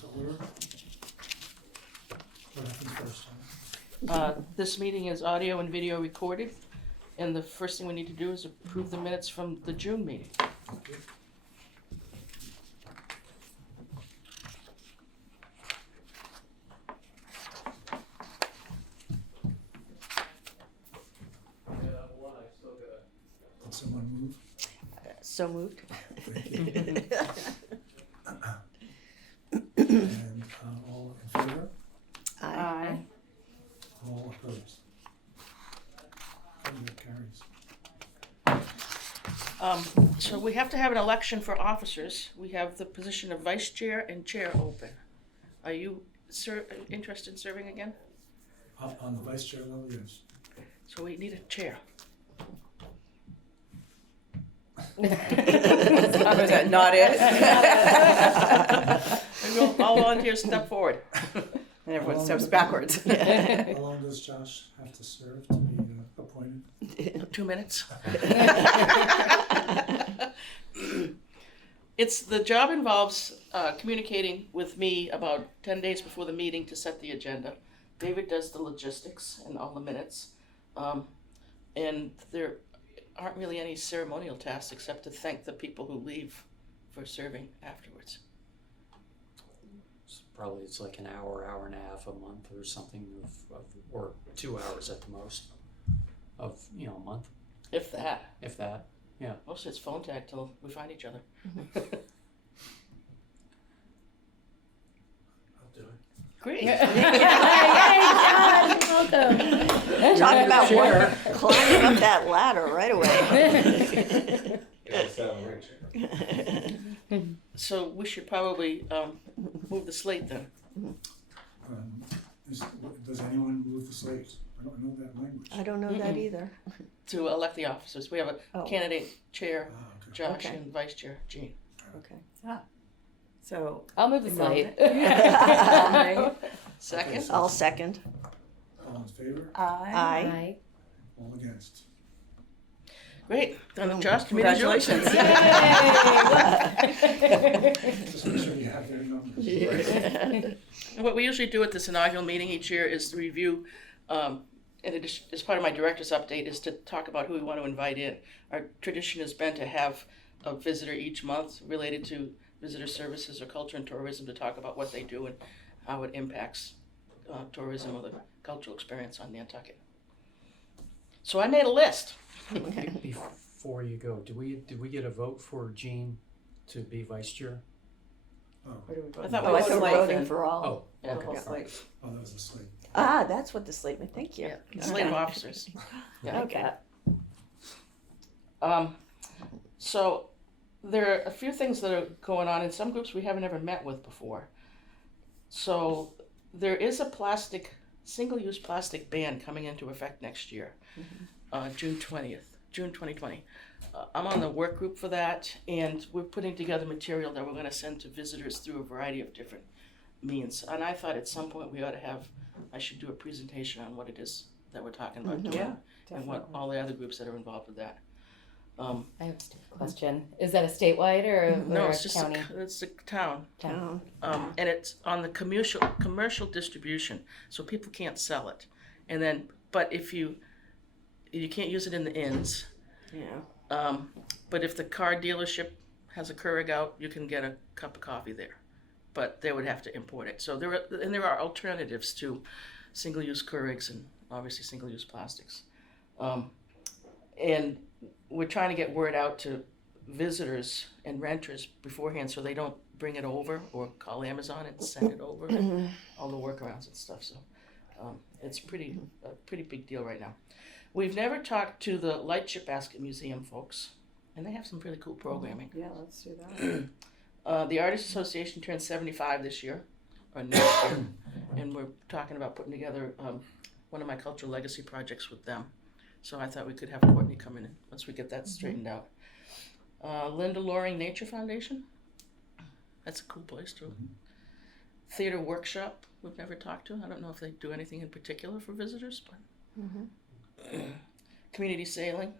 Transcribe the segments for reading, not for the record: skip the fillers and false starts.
To order. What happened first, huh? This meeting is audio and video recorded, and the first thing we need to do is approve the minutes from the June meeting. Okay. Did someone move? So moved. Thank you. And all in favor? Aye. All opposed? And that carries. So we have to have an election for officers. We have the position of vice chair and chair open. Are you interested in serving again? On the vice chair level, yes. So we need a chair. Was that not it? And all volunteers step forward. And everyone steps backwards. How long does Josh have to serve to be appointed? 2 minutes. The job involves communicating with me about 10 days before the meeting to set the agenda. David does the logistics and all the minutes. And there aren't really any ceremonial tasks except to thank the people who leave for serving afterwards. Probably it's like an hour, hour and a half a month or something or 2 hours at the most of, a month, If that. if that. Yeah. Mostly it's phone tag till we find each other. I'll do it. Great. Welcome. Talking about work, climbing up that ladder right away. So we should probably move the slate then. Does anyone move the slate? I don't know that language. I don't know that either. To elect the officers. We have a Oh. candidate chair, Okay. Josh, Okay. and vice chair, Jean. Okay. So, I'll move the slate. Second? I'll second. All in favor? Aye. Aye. All against? Great. Then Josh, committee's yours. Just make sure you have their numbers. And what we usually do at this inaugural meeting each year is to review, in addition, as part of my director's update, is to talk about who we want to invite in. Our tradition has been to have a visitor each month related to visitor services or culture and tourism to talk about what they do and how it impacts tourism or the cultural experience on Nantucket. So I made a list. Before you go, did we get a vote for Jean to be vice chair? Oh, I thought Oh, we I thought were we were voting. voting for all. Oh, Yeah. okay. oh, that was a slate. Ah, that's what the slate meant. Thank you. Slate of officers. Okay. So there are a few things that are going on in some groups we haven't ever met with before. So there is a single-use plastic ban coming into effect next year, June 2020. I'm on the work group for that, and we're putting together material that we're going to send to visitors through a variety of different means. And I thought at some point I should do a presentation on what it is that we're talking about doing, Yeah, and what all the other groups that are involved with that. I have a stupid question. Is that a statewide or No, a it's just county? it's a town. Town. And it's on the commercial distribution, so people can't sell it. And then, but if you can't use it in the inns. Yeah. But if the car dealership has a Keurig out, you can get a cup of coffee there. But they would have to import it. So there are alternatives to single-use Keurigs and obviously single-use plastics. And we're trying to get word out to visitors and renters beforehand so they don't bring it over or call Amazon and send it over, and all the workarounds and stuff. So it's a pretty big deal right now. We've never talked to the Lightship Basket Museum folks, and they have some really cool programming. Yeah, let's do that. The Artists Association turns 75 this year, or next year, and we're talking about putting together one of my cultural legacy projects with them. So I thought we could have Courtney come in once we get that straightened out. Linda Loring Nature Foundation, that's a cool place too. Theater Workshop, we've never talked to. I don't know if they do anything in particular for visitors, but community sailing.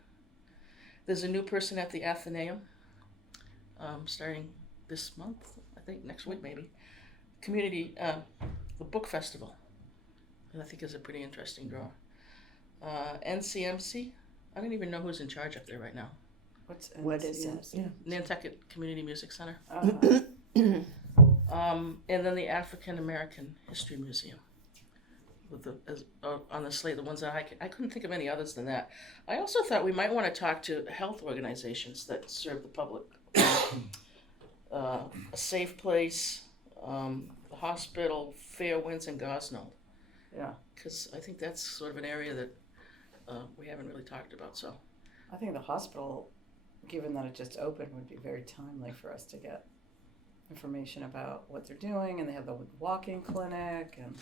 There's a new person at the Athenaeum, starting this month, I think next week maybe. community, the book festival, I think is a pretty interesting draw. NCMC, I don't even know who's in charge up there right now. What is that? Yeah. Nantucket Community Music Center. Uh-huh. And then the African American History Museum. With on the slate, the ones that I couldn't think of any others than that. I also thought we might want to talk to health organizations that serve the public. A Safe Place, the hospital, Fair Winds, and Gosnold. Yeah. Because I think that's sort of an area that we haven't really talked about. So I think the hospital, given that it just opened, would be very timely for us to get information about what they're doing, and they have the walking clinic, and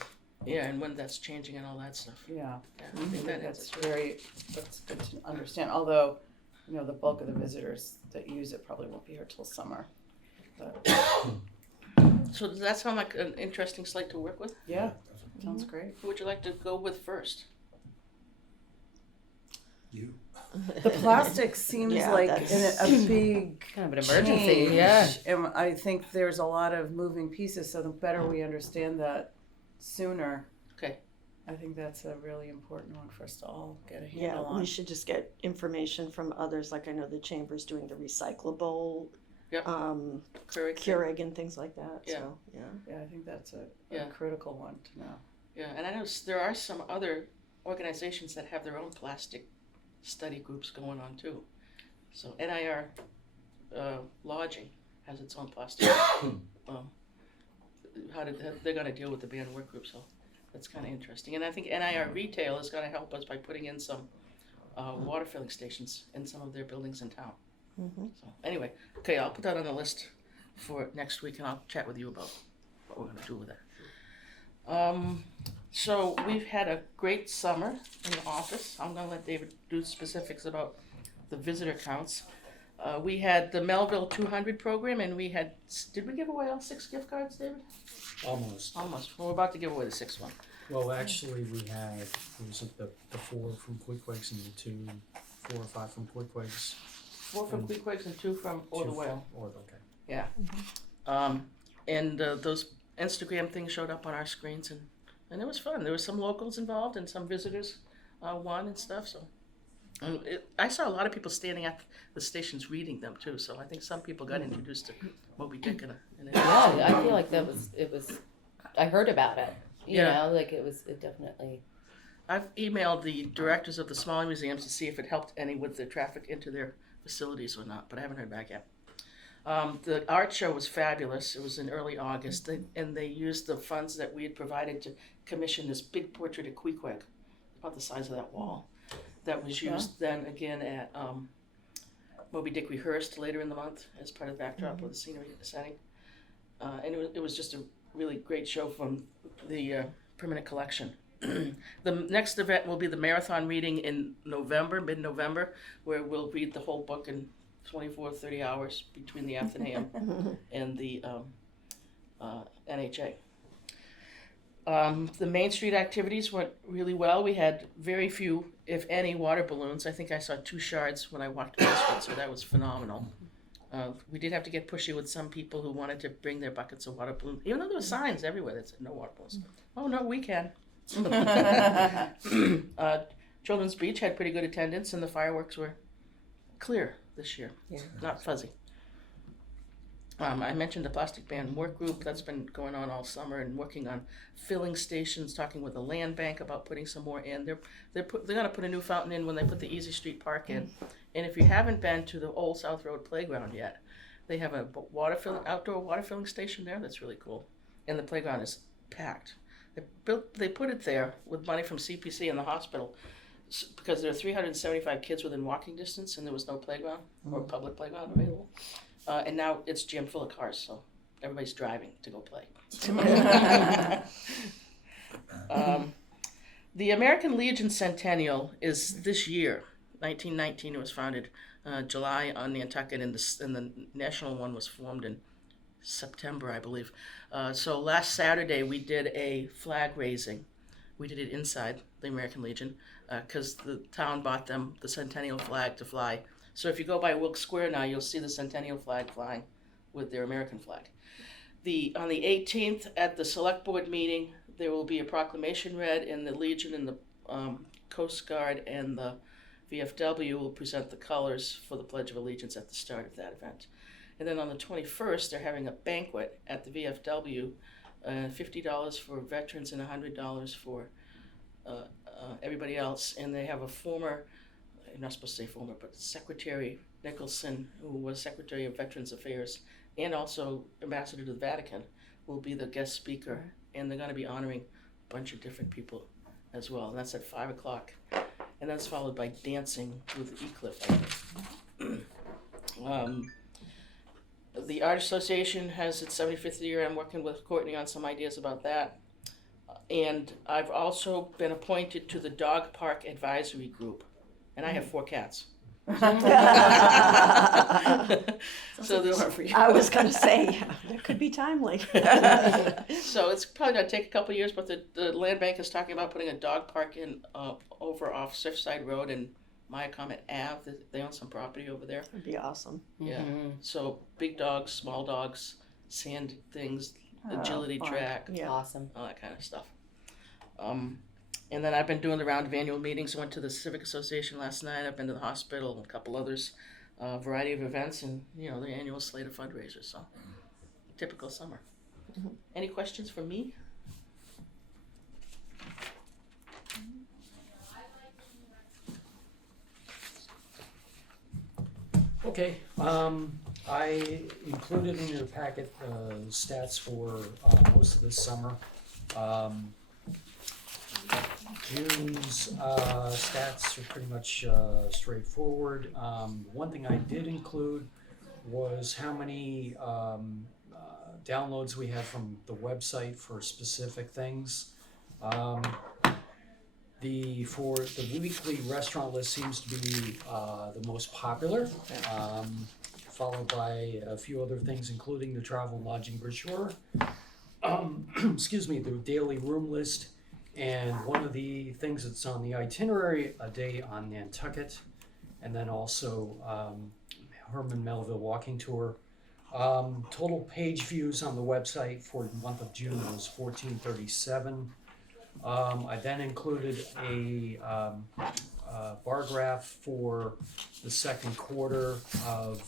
yeah, and when that's changing and all that stuff. yeah, Yeah, I think that's good to understand. Although, the bulk of the visitors that use it probably won't be here till summer. But So does that sound like an interesting slate to work with? yeah, sounds great. Who would you like to go with first? You. The plastic seems Yeah, like that's- a big Kind of an emergency. change, Yeah. and I think there's a lot of moving pieces. So the better we understand that sooner, Okay. I think that's a really important one for us to all get a Yeah, handle on. we should just get information from others, like I know the chamber's doing the recyclable, Yep. Keurig. Keurig and things like that, Yeah. so, yeah. Yeah, I think that's a Yeah. critical one to know. Yeah, and I know there are some other organizations that have their own plastic study groups going on too. So NIR Lodging has its own plastic. They're going to deal with the band work group, so that's kind of interesting. And I think NIR Retail is going to help us by putting in some water filling stations in some of their buildings in town. Mm-hmm. So anyway, okay, I'll put that on the list for next week, and I'll chat with you about what we're going to do with it. So we've had a great summer in the office. I'm going to let David do specifics about the visitor counts. We had the Melville 200 program, and did we give away all 6 gift cards, David? Almost. Almost. Well, we're about to give away the 6th one. Well, actually, we had, was it the 4 from Queequegs and the 4 or 5 from Queequegs? 4 from Queequegs and 2 from Or the Whale. Okay. And those Instagram things showed up on our screens, and it was fun. There was some locals involved and some visitors won and stuff. So I saw a lot of people standing at the stations reading them too. So I think some people got introduced to Moby Dick in a Yeah, I feel like it was. I heard about it. You Yeah. know, like it definitely. I've emailed the directors of the smaller museums to see if it helped any with the traffic into their facilities or not, but I haven't heard back yet. The art show was fabulous. It was in early August, and they used the funds that we had provided to commission this big portrait of Queequeg, about the size of that wall, that was used then again at Moby Dick Rehearsed later in the month as part of the backdrop of the scenery setting. And it was just a really great show from the permanent collection. The next event will be the marathon reading in November, mid-November, where we'll read the whole book in 24-30 hours between the Athenaeum and the NHA. The Main Street activities went really well. We had very few, if any, water balloons. I think I saw 2 shards when I walked Westwood, so that was phenomenal. We did have to get pushy with some people who wanted to bring their buckets of water balloons, even though there were signs everywhere that said no water balloons. Oh, no, we can. Children's Beach had pretty good attendance, and the fireworks were clear this year, not fuzzy. I mentioned the plastic ban work group. That's been going on all summer and working on filling stations, talking with the land bank about putting some more in. They're going to put a new fountain in when they put the Easy Street Park in. And if you haven't been to the old South Road playground yet, they have a outdoor water filling station there. That's really cool, and the playground is packed. They put it there with money from CPC and the hospital because there are 375 kids within walking distance, and there was no playground or public playground available. And now it's jammed full of cars, so everybody's driving to go play. The American Legion Centennial is this year. 1919 it was founded, July on Nantucket, and the national one was formed in September, I believe. So last Saturday we did a flag raising. We did it inside the American Legion because the town bought them the Centennial flag to fly. So if you go by Wilkes Square now, you'll see the Centennial flag flying with their American flag. On the 18th at the select board meeting, there will be a proclamation read, and the Legion and the Coast Guard and the VFW will present the colors for the Pledge of Allegiance at the start of that event. And then on the 21st, they're having a banquet at the VFW, $50 for veterans and $100 for everybody else. And they have a former, I'm not supposed to say former, but Secretary Nicholson, who was Secretary of Veterans Affairs and also Ambassador to the Vatican, will be the guest speaker. And they're going to be honoring a bunch of different people as well. And that's at 5 o'clock. And that's followed by dancing with E-Cliff, I think. The Art Association has its 75th year. I'm working with Courtney on some ideas about that. And I've also been appointed to the Dog Park Advisory Group. And I have 4 cats. So this, I was gonna say, that could be timely. so it's probably gonna take a couple of years, but the land bank is talking about putting a dog park in over off Surfside Road and Myacomet Ave. They own some property over there. That'd be awesome. Yeah. So big dogs, small dogs, sand things, agility fun. track, Yeah. Awesome. all that kind of stuff. And then I've been doing the round of annual meetings. I went to the Civic Association last night. I've been to the hospital and a couple others, variety of events, and the annual slate of fundraisers. So, typical summer. Any questions for me? Okay, I included in your packet stats for most of this summer. June's stats are pretty much straightforward. One thing I did include was how many downloads we had from the website for specific things. For the weekly restaurant list seems to be the most popular, followed by a few other things, including the travel and lodging brochure. Excuse me, the daily room list, and one of the things that's on the itinerary, a day on Nantucket, and then also Herman Melville walking tour. Total page views on the website for the month of June was 1437. I then included a bar graph for the second quarter of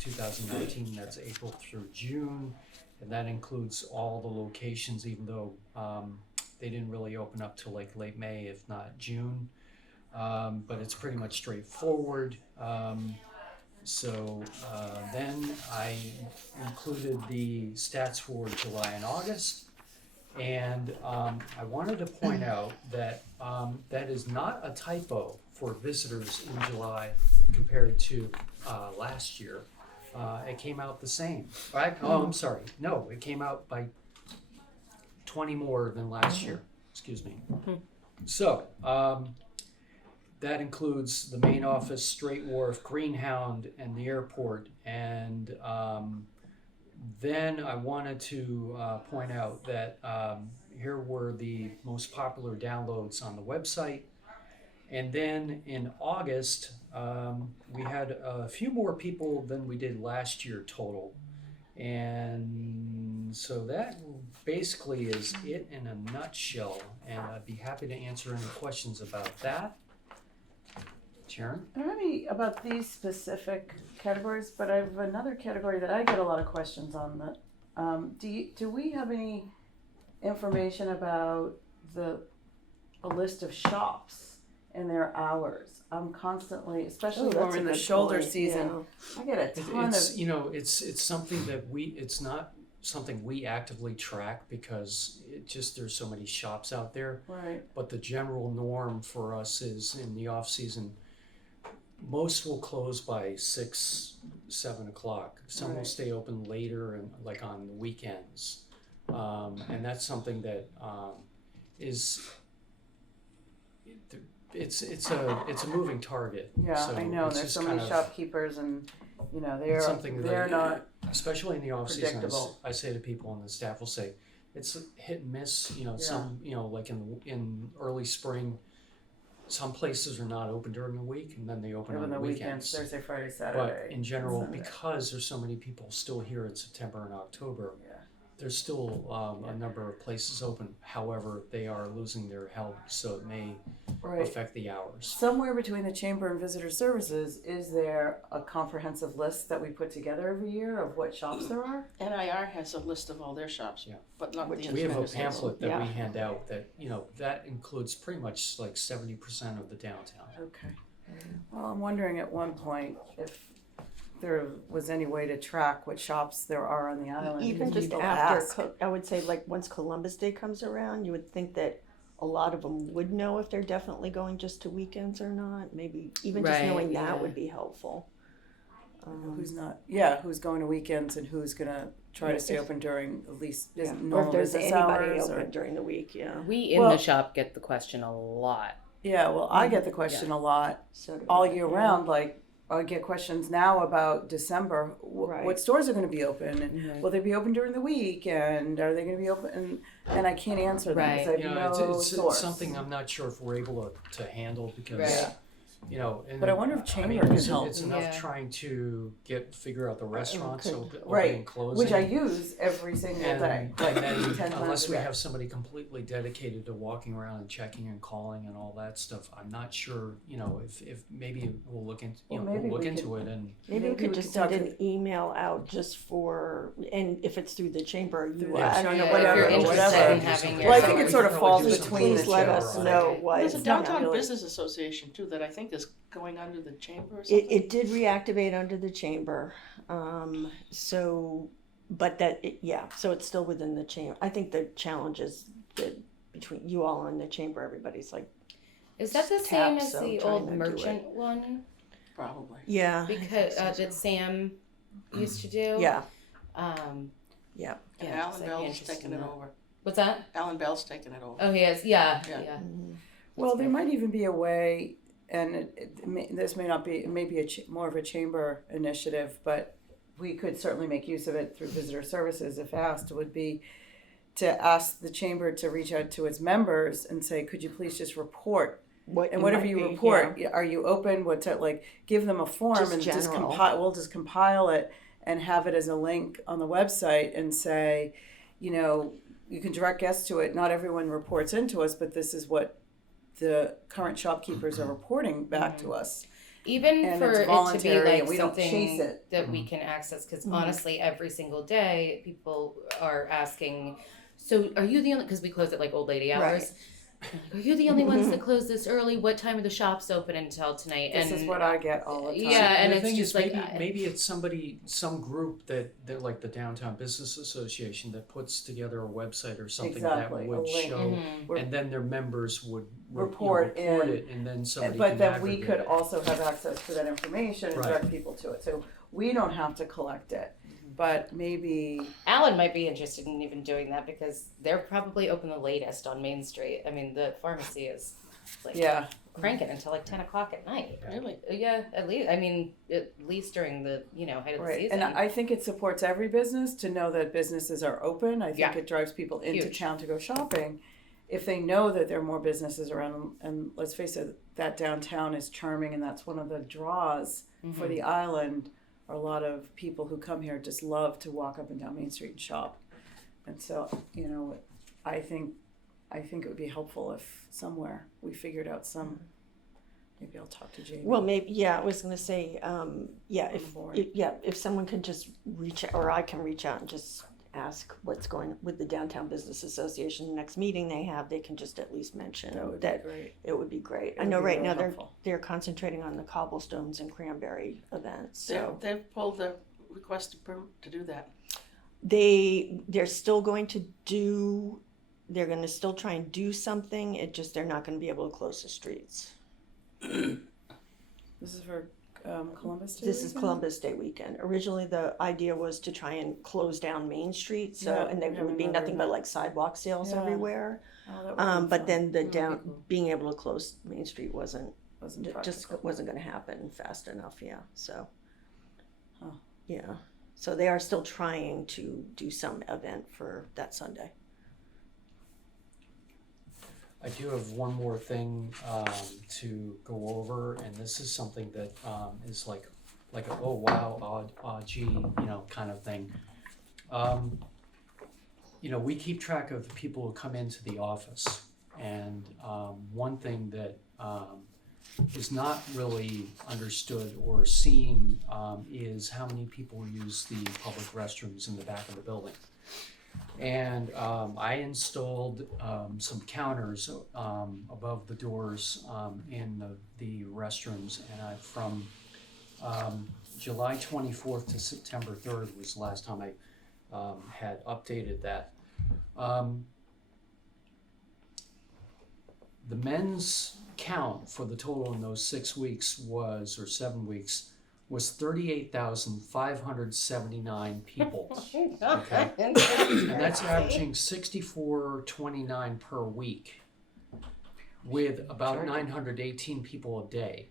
2019, that's April through June, and that includes all the locations, even though they didn't really open up till like late May, if not June. But it's pretty much straightforward. Then I included the stats for July and August. And I wanted to point out that that is not a typo for visitors in July compared to last year. It came out the same. I'm sorry. No, it came out by 20 more than last year. Excuse me. So that includes the main office, Straight Wharf, Greenhound, and the airport. And then I wanted to point out that here were the most popular downloads on the website. And then in August, we had a few more people than we did last year total. And so that basically is it in a nutshell. And I'd be happy to answer any questions about that. Sharon? I don't know maybe about these specific categories, but I have another category that I get a lot of questions on. That do we have any information about a list of shops and their hours? I'm constantly, especially when we're in the shoulder season, I get a ton of. It's something that it's not something we actively track because there's so many shops out there. Right. But the general norm for us is in the off season. Most will close by 6, 7 o'clock. Some will stay open later and like on the weekends. And that's something that is it's a moving target. Yeah, so I know. There's so many shopkeepers, and they're not, especially in the off season. predictable. I say to people, and the staff will say, it's hit and miss. Some like in early spring. Some places are not open during the week, and then they open on the weekends. Thursday, Friday, Saturday. But in general, Sunday. because there's so many people still here in September and October, there's still a number of places open. However, they are losing their help, so it may Right. affect the hours. Somewhere between the chamber and visitor services, is there a comprehensive list that we put together every year of what shops there are? NIR has a list of all their shops, Yeah. but not the We have a independent stores. pamphlet that we Yeah. hand out that, that includes pretty much like 70% of the downtown. Okay. Well, I'm wondering at one point if there was any way to track what shops there are on the island. Even because just people after, ask. I would say like once Columbus Day comes around, you would think that a lot of them would know if they're definitely going just to weekends or not. Maybe even just Right, knowing that yeah. would be helpful. Who's not? Yeah, who's going to weekends and who's gonna try to stay If- open during at least Yeah. Or normal if there's business anybody hours. open Or, during the week, yeah. We in Well- the shop get the question a lot. yeah, well, I get the question a lot So do all I, year yeah. round. Like I get questions now about December. Right. What stores are going to be open? And Right. will they be open during the week? And are they going to be open? And I can't answer them because I Right. have no It's source. something I'm not sure if we're able to handle because, Right. and But I wonder if chamber can help. It's enough Yeah. trying to figure out the restaurants could- open Right. and closing. Which I use every single And day. and then 10 times unless a we day. have somebody completely dedicated to walking around and checking and calling and all that stuff, I'm not sure, if maybe we'll look into, Well, we'll maybe look we into could- it and Maybe we could just talk send to- an email out just for, and if it's through the chamber, you, Yeah. I don't know, Yeah, whatever. if you're interested whatever. in having Well, I your think it own- sort of falls Please between the Please let two. us know what. There's a it's downtown not really- business association too that I think is going under the chamber or It, something. it did reactivate under the chamber, so, but so it's still within the chamber. I think the challenge is that between you all and the chamber, everybody's like, Is that the Tap, same as so the trying old to do merchant one? Probably. yeah. Because that Sam used to do. Yeah, Um, yeah. And Yeah, Alan so I'd be Bell's interested taking in it that. over. what's that? Alan Bell's taking it over. Oh, he is. Yeah. Yeah. Yeah. Well, there might even be a way, and this may not be, it may be more of a chamber initiative, but we could certainly make use of it through visitor services if asked, would be to ask the chamber to reach out to its members and say, could you please just report? And whatever might you be, report, are you open? Give them a form Just and just general. we'll just compile it and have it as a link on the website and say, you can direct guests to it. Not everyone reports into us, but this is what the current shopkeepers are reporting back to us. Even And for it's it to be voluntary like and we don't chase something it. that we can access, because Mhm. honestly, every single day people are asking, so are you the only, because we close at like old lady hours. Are you the only ones that close this early? What time are the shops open until tonight? This is what I get all the time. Yeah, and the it's thing just is, like maybe it's some group that like the Downtown Business Association that puts together a website or something Exactly, that a would link. show, Mhm. and then their members would Report in. it, and then somebody But can then we aggregate could it. also have access to that information and Right. direct people to it. So we don't have to collect it. But maybe Alan might be interested in even doing that because they're probably open the latest on Main Street. I mean, the pharmacy is like cranking until like 10 o'clock at night. Really? Yeah, at least. I mean, at least during the height of the Right, season. and I think it supports every business to know that businesses are open. I think Yeah. it drives people into Huge. town to go shopping. If they know that there are more businesses around, and let's face it, that downtown is charming and that's one of the draws for the island. A lot of people who come here just love to walk up and down Main Street and shop. And so, I think it would be helpful if somewhere we figured out some, maybe I'll talk to Jamie. Well, maybe, yeah, I was gonna say, board. if someone can just reach, or I can reach out and just ask what's going with the Downtown Business Association, the next meeting they have, they can just at least mention That would that be great. it would be great. It I would know be right really now helpful. they're concentrating on the cobblestones and cranberry events, so They've pulled the request to do that. they're still going to do, they're gonna still try and do something, they're not gonna be able to close the streets. This is for Columbus Day This is weekend? Columbus Day weekend. Originally, the idea was to try and close down Main Street, Yeah, and there I would be remember nothing that. but like sidewalk sales Yeah. everywhere. Oh, that would've been But fun. then the That would be down, cool. being able to close Main Street wasn't Wasn't just practical. wasn't going to happen fast enough. Yeah, so Huh. yeah, so they are still trying to do some event for that Sunday. I do have one more thing to go over, and this is something that is like a oh wow, gee, kind of thing. you know, we keep track of the people who come into the office. And one thing that is not really understood or seen is how many people use the public restrooms in the back of the building. And I installed some counters above the doors in the restrooms, and from July 24th to September 3rd was the last time I had updated that. The men's count for the total in those 6 weeks was, or 7 weeks, was 38,579 people. Okay, and that's averaging 64.29 per week, with about 918 people a day.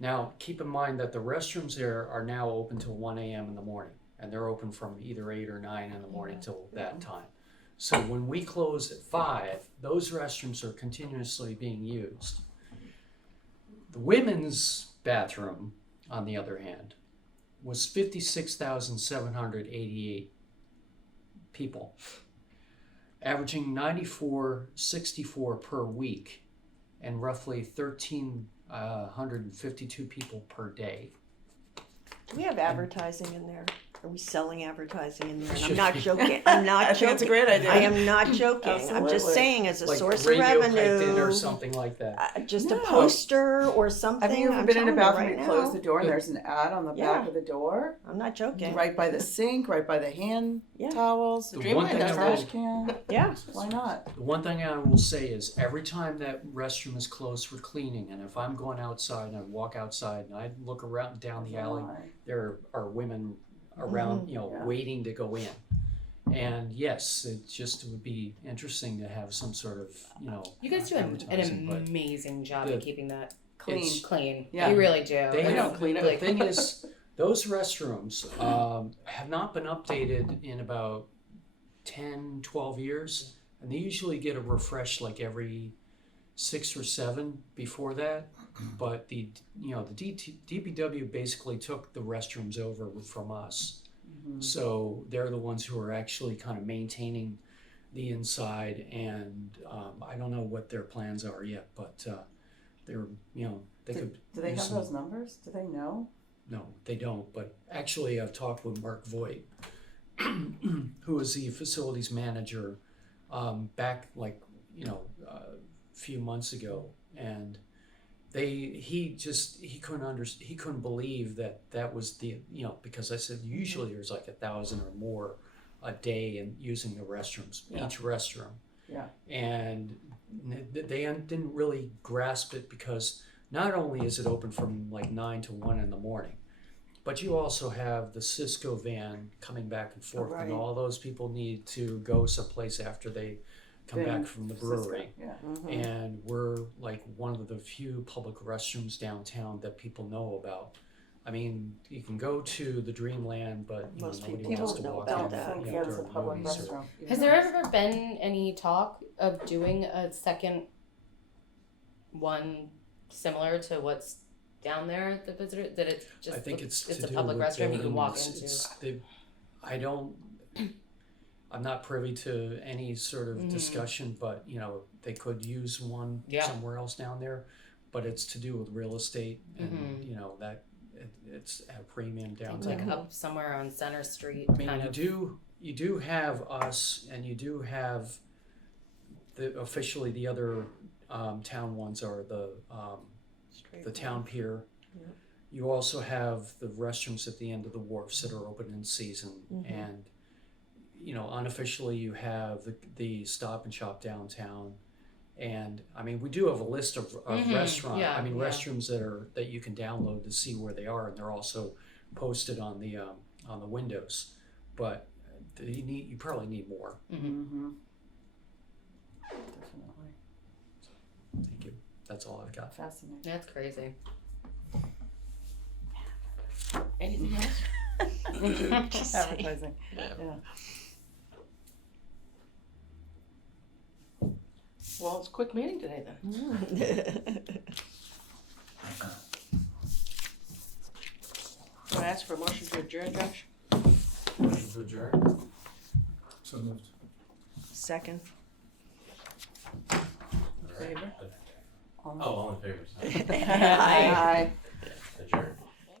Now, keep in mind that the restrooms there are now open till 1 a.m. in the morning, and they're open from either 8 or 9 in the morning till that time. So when we close at 5, those restrooms are continuously being used. The women's bathroom, on the other hand, was 56,788 people, averaging 94.64 per week, and roughly 1,352 people per day. Do we have advertising in there? Are we selling advertising in there? And I'm Should not be. joking. I'm not I think joking. it's a great idea. I am not joking. I'm just Absolutely. saying, as a Like source of radio piped in revenue, or something like that. just No. a poster or something. Have you ever I'm been in a telling you bathroom right and close now. the door and there's an ad on the Yeah. back of the door? I'm not joking. Right by the sink, right by the hand Yeah. towels, The Dreamland one thing does I trash will, can. Yeah. Why not? the one thing I will say is every time that restroom is closed for cleaning, and if I'm going outside and I walk outside and I look around down the alley, there are women around, you know, Yeah. waiting to go in. And yes, it just would be interesting to have some sort of, you know, You guys do an advertising, but amazing job the- at keeping that Clean. clean. Yeah. You really do. they We have, don't clean it. the thing is, those restrooms have not been updated in about 10, 12 years, and they usually get a refresh like every 6 or 7 before that. But the DPW basically took the restrooms over from us. So they're the ones who are actually kind of maintaining the inside, and I don't know what their plans are yet, but they're, you know, they could. Do they use have some- those numbers? Do they know? No, they don't. But actually, I've talked with Mark Voigt, who is the facilities manager, back like, you know, a few months ago, and he couldn't believe that was the, you know, because I said usually there's like 1,000 or more a day in using the restrooms, Yeah. each restroom. Yeah. And they didn't really grasp it, because not only is it open from like 9 to 1 in the morning, but you also have the Cisco van coming back and forth, Right. and all those people need to go someplace after they come back from the brewery. Yeah. And we're like one of the few public restrooms downtown that people know about. I mean, you can go to the Dreamland, but you know, Most nobody people wants to don't know walk about in, that. Think you know, it's a during public movies or- restroom. Has there ever been any talk of doing a second one similar to what's down there at the visitor? That it's just I think it's a to do public with restroom you can walk buildings. into. I'm not privy to any sort of discussion, but you know, they could use one Yeah. somewhere else down there. But it's to do with real estate, and you know that it's at a premium downtown. Like up somewhere on Center Street. I mean, kind you do have us, and you do have officially the other town ones are the town pier. Yeah. You also have the restrooms at the end of the wharfs that are open in season, and you know, unofficially you have the Stop and Shop downtown, and I mean, we do have a list of restaurants. Yeah, I mean, yeah. restrooms that you can download to see where they are, and they're also posted on the windows. But you probably need more. Mm-hmm. Definitely. Thank you. That's all I've got. Fascinating. That's crazy. Anything else? Just saying. Advertising. Yeah. Well, it's a quick meeting today then. Want to ask for a motion to adjourn, Josh? So moved. Second. Favor? Oh, all in favor. Aye. Aye.